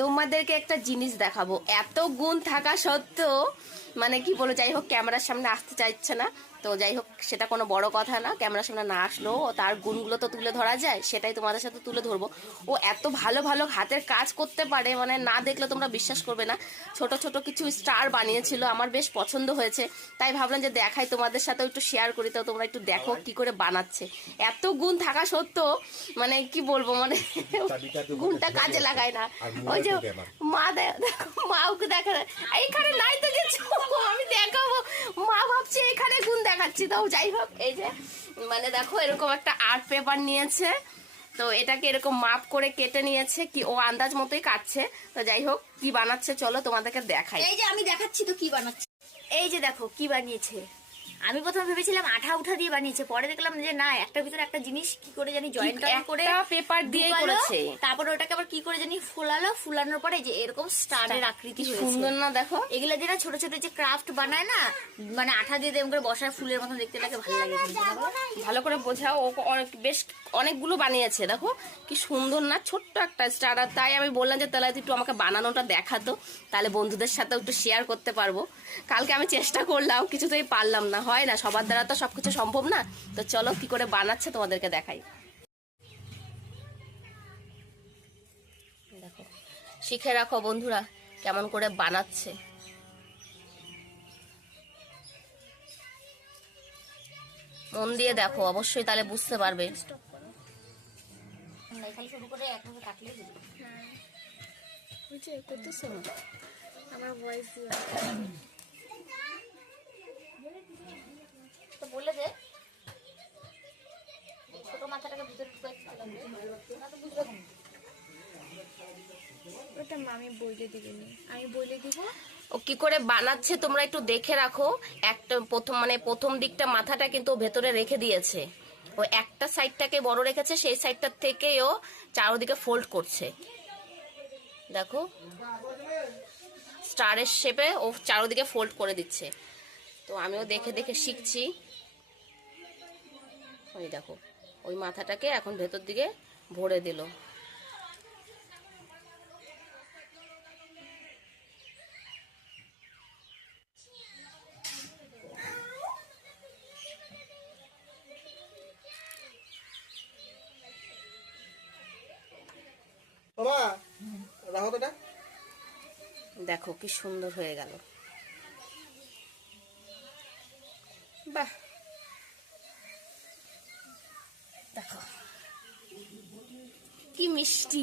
তোমাদেরকে একটা জিনিস দেখাবো, এত গুণ থাকা সত্ত্বেও মানে কি বলো, যাই হোক ক্যামেরার সামনে আসতে চাইছে না। তো যাই হোক, সেটা কোনো বড় কথা না, ক্যামেরার সামনে না আসলেও তার গুণগুলো তো তুলে ধরা যায়, সেটাই তোমাদের সাথে তুলে ধরবো। ও এত ভালো ভালো হাতের কাজ করতে পারে, মানে না দেখলে তোমরা বিশ্বাস করবে না। ছোট ছোট কিছু স্টার বানিয়েছিল, আমার বেশ পছন্দ হয়েছে, তাই ভাবলাম যে দেখাই তোমাদের সাথেও একটু শেয়ার করি, তো তোমরা একটু দেখো কি করে বানাচ্ছে। এত গুণ থাকা সত্ত্বেও মানে কি বলবো, মানে গুণটা কাজে লাগায় না। ওই যে মা ওকে দেখা, এইখানে নাই তো কিছু, আমি দেখাবো। মা ভাবছে এখানে গুণ দেখাচ্ছি। তো যাই হোক, এই যে মানে দেখো এরকম একটা আর্ট পেপার নিয়েছে, তো এটাকে এরকম মাপ করে কেটে নিয়েছে, কি ও আন্দাজ মতোই কাটছে। তো যাই হোক, কি বানাচ্ছে চলো তোমাদেরকে দেখাই। এই যে আমি দেখাচ্ছি তো কি বানাচ্ছি। এই যে দেখো কি বানিয়েছে। আমি প্রথমে ভেবেছিলাম আঠা উঠা দিয়ে বানিয়েছে, পরে দেখলাম যে না, একটার ভিতরে একটা জিনিস কি করে জানি জয়েন্ট করে পেপার দিয়ে করেছে, তারপরে ওটাকে আবার কি করে জানি ফুলালো, ফুলানোর পরে যে এরকম স্টারের আকৃতি হয়েছে। সুন্দর না দেখো? এগুলো যেটা ছোট ছোট যে ক্রাফট বানায় না, মানে আঠা দিয়ে এরকম করে বসায় ফুলের মতন দেখতে লাগে, ভালো লাগে। ভালো করে বোঝাও। ও বেশ অনেকগুলো বানিয়েছে, দেখো কি সুন্দর না, ছোট্ট একটা স্টার। আর তাই আমি বললাম যে তাহলে একটু আমাকে বানানোটা দেখাতো, তাহলে বন্ধুদের সাথেও একটু শেয়ার করতে পারবো। কালকে আমি চেষ্টা করলাম, কিছুতেই পারলাম না, হয় না, সবার দ্বারা তো সবকিছু সম্ভব না। তো চলো কি করে বানাচ্ছে তোমাদেরকে দেখাই। দেখো, শিখে রাখো বন্ধুরা কেমন করে বানাচ্ছে। মন দিয়ে দেখো অবশ্যই, তাহলে বুঝতে পারবে। শুরু করে একভাবে কাটলে আমার ভয়েস তো বলে দে, ছোট মাথাটাকে ভিতরে ঢুকাই না তো বুঝবে কেন? ওটা আমি বইলে দিবিনি, আমি বইলে দিব। ও কি করে বানাচ্ছে তোমরা একটু দেখে রাখো। একটা প্রথম দিকটা মাথাটা কিন্তু ভেতরে রেখে দিয়েছে, ও একটা সাইডটাকে বড় রেখেছে, সেই সাইডটার থেকেই ও চারদিকে ফোল্ড করছে। দেখো স্টারের শেপে ও চারদিকে ফোল্ড করে দিচ্ছে। তো আমিও দেখে দেখে শিখছি। ওই দেখো, ওই মাথাটাকে এখন ভেতর দিকে ভরে দিল। দেখো কি সুন্দর হয়ে গেল, বাহ। দেখো কি মিষ্টি।